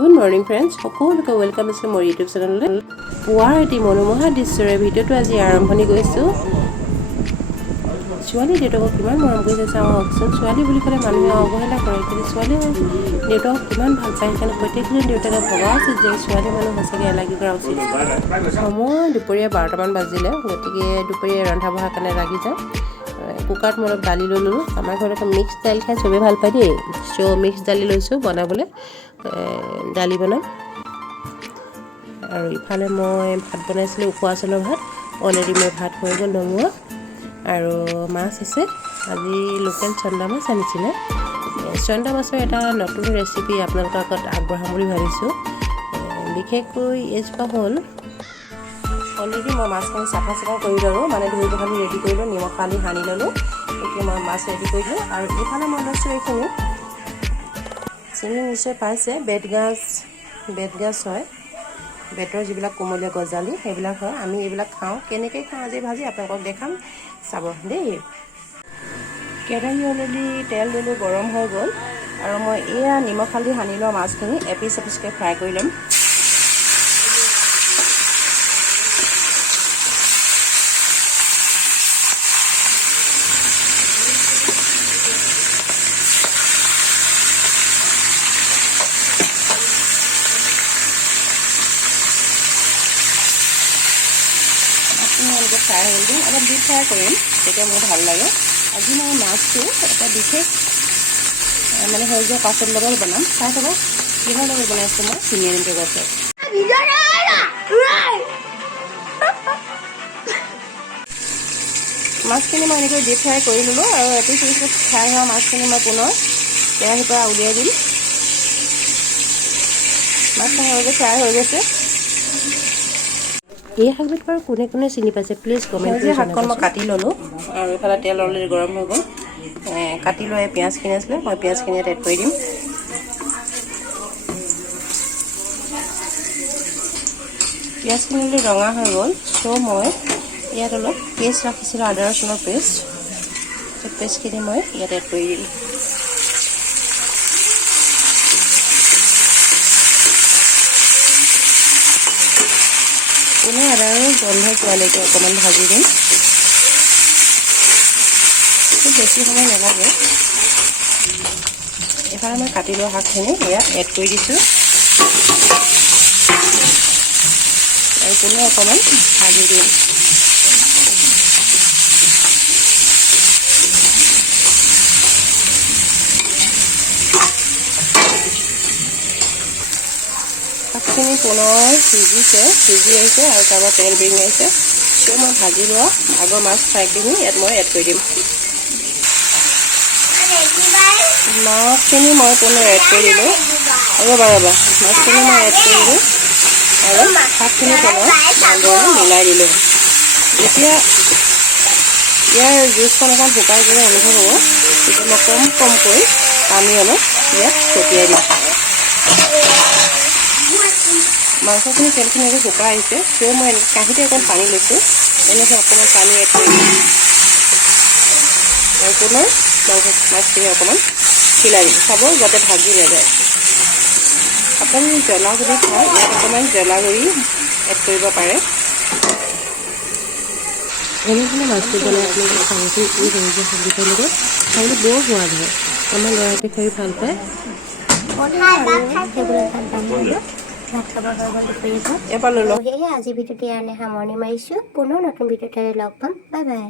Good morning friends, সকলোকে welcome আছে মোৰ ইউটিউব চেনেললৈ। পুৱাৰ এটি মনোমোহা দৃশ্যৰে ভিডিঅ'টো আজি আৰম্ভণি কৰিছোঁ। ছোৱালী দেউতাকক কিমান মৰম কৰিছে চাওঁ আহকচোন। ছোৱালী বুলি ক'লে মানুহে অৱহেলা কৰে, কিন্তু ছোৱালী দেউতাকক কিমান ভাল পায়। সেইকাৰণে প্ৰত্যেকজন দেউতাকে ভবা উচিত যে ছোৱালী মানুহ সঁচাকৈ লাগি কৰা উচিত। সময় দুপৰীয়া 12টামান বাজিলে, গতিকে দুপৰীয়া ৰন্ধা বঢ়াৰ কাৰণে লাগি যাওঁ। কুকাৰত মই অলপ দালি লৈ ল'লোঁ। আমাৰ ঘৰত আকৌ মিক্স দাইল খাই চবেই ভাল পায় দেই। চ' মিক্স দালি লৈছোঁ বনাবলৈ, দালি বনাম। আৰু ইফালে মই ভাত বনাইছিলোঁ, উখোৱা চাউলৰ ভাত। অলৰেডি মোৰ ভাত হৈ গ'ল নমোৱা। আৰু মাছ আছে, আজি লোকেল চন্দা মাছ আনিছিলে। চন্দা মাছৰ এটা নতুন ৰেচিপি আপোনালোকৰ আগত আগবঢ়াম বুলি ভাবিছোঁ। বিশেষকৈ এজোপা হ'ল, অলৰেডি মই মাছখিনি চাফা কৰি ল'লোঁ, মানে ধুই পখালি ৰেডি কৰিলোঁ, নিমখ হালধি সানি ল'লোঁ। এতিয়া মই মাছ ৰেডি কৰিলোঁ। আৰু এইফালে মই লৈছোঁ এইখিনি চিনি নিশ্চয় পাইছে, বেতগাজ হয়। বেতৰ যিবিলাক কোমলীয়া গজালি সেইবিলাক হয়। আমি এইবিলাক খাওঁ। কেনেকৈ খাওঁ আজি ভাজি আপোনালোকক দেখাম, চাব দেই। কেৰাহী অলৰেডি তেল দিলোঁ, গৰম হৈ গ'ল। আৰু মই এয়া নিমখ হালধি সানি লোৱা মাছখিনি এপিচ এপিচকৈ ফ্ৰাই কৰি ল'ম। এনেকৈ ফ্ৰাই হৈ দিম, অলপ ডিপ ফ্ৰাই কৰিম, তেতিয়া মোৰ ভাল লাগে। আজি মই মাছটো এটা বিশেষ মানে হৈ যোৱা পাচলিৰ লগত বনাম। চাই থ'ব কিহৰ লগত বনাইছোঁ মই, চিনি আনিমকৈ গৈছে। মাছখিনি মই এনেকৈ ডিপ ফ্ৰাই কৰি ল'লোঁ। আৰু এপিচ এপিচ ফ্ৰাই হোৱা মাছখিনি মই পুনৰ কেৰাহীৰ পৰা উলিয়াই দিম। মাছখিনি অলৰেডি ফ্ৰাই হৈ গৈছে। এই শাকবিধ বাৰু কোনে কোনে চিনি পাইছে প্লিজ কমেণ্ট কৰি শাকখন মই কাটি ল'লোঁ। আৰু এইফালে তেল অলৰেডি গৰম হৈ গ'ল। কাটি লৈ পিঁয়াজখিনি আছিলে, মই পিঁয়াজখিনি ইয়াত এড কৰি দিম। পিঁয়াজখিনি অলৰেডি ৰঙা হৈ গ'ল। চ' মই ইয়াত অলপ পেষ্ট ৰাখিছিলোঁ, আদা ৰচুনৰ পেষ্ট। সেই পেষ্টখিনি মই ইয়াত এড কৰি দিম। পুনৰ আদাৰ গন্ধ পোৱালৈকে অকণমান ভাজি দিম। খুব বেছি সময় নালাগে। এইফালে মই কাটি লোৱা শাকখিনি ইয়াত এড কৰি দিছোঁ। আৰু পুনৰ অকণমান ভাজি দিম। শাকখিনি পুনৰ সিজি আহিছে আৰু তাৰপৰা তেল বিৰিঙি আহিছে। ত' মই ভাজি লোৱা আগৰ মাছ ফ্ৰাইখিনি ইয়াত মই এড কৰি দিম। মাছখিনি মই পুনৰ এড কৰি দিলোঁ। ৰ'বা মাছখিনি মই এড কৰি দিলোঁ আৰু শাকখিনি পুনৰ ভালদৰে মিলাই দিলোঁ। যেতিয়া ইয়াৰ জুচখন অকণ শুকাই গ'লে অনুভৱ হ'ব, তেতিয়া মই কমকৈ পানী অলপ ইয়াত ছটিয়াই দিম। মাংসখিনি তেলখিনি আকৌ শুকাই আহিছে। চ' মই কাঁহীতে অকণ পানী লৈছোঁ, এনেকৈ অকণমান পানী এড কৰি দিম। আৰু পুনৰ মাছখিনি অকণমান সিলাই দিম, চাব যাতে ভাজি নাযায়। আপুনি জ্বলা যদি খায় ইয়াত অকণমান জ্বলা গুড়ি এড কৰিব পাৰে। এনেধৰণে মাছটো বনাই আপোনালোকে খাবচোন। এই সেউজীয়া শাকবিধৰ লগত খাবলৈ বৰ সোৱাদ হয়। আমাৰ ল'ৰাটোৱে খাই ভাল পায়। সেয়েহে আজি ভিডিঅ'টো ইয়াৰ সামৰণি মাৰিছোঁ। পুনৰ নতুন ভিডিঅ'তে লগ পাম। Bye bye.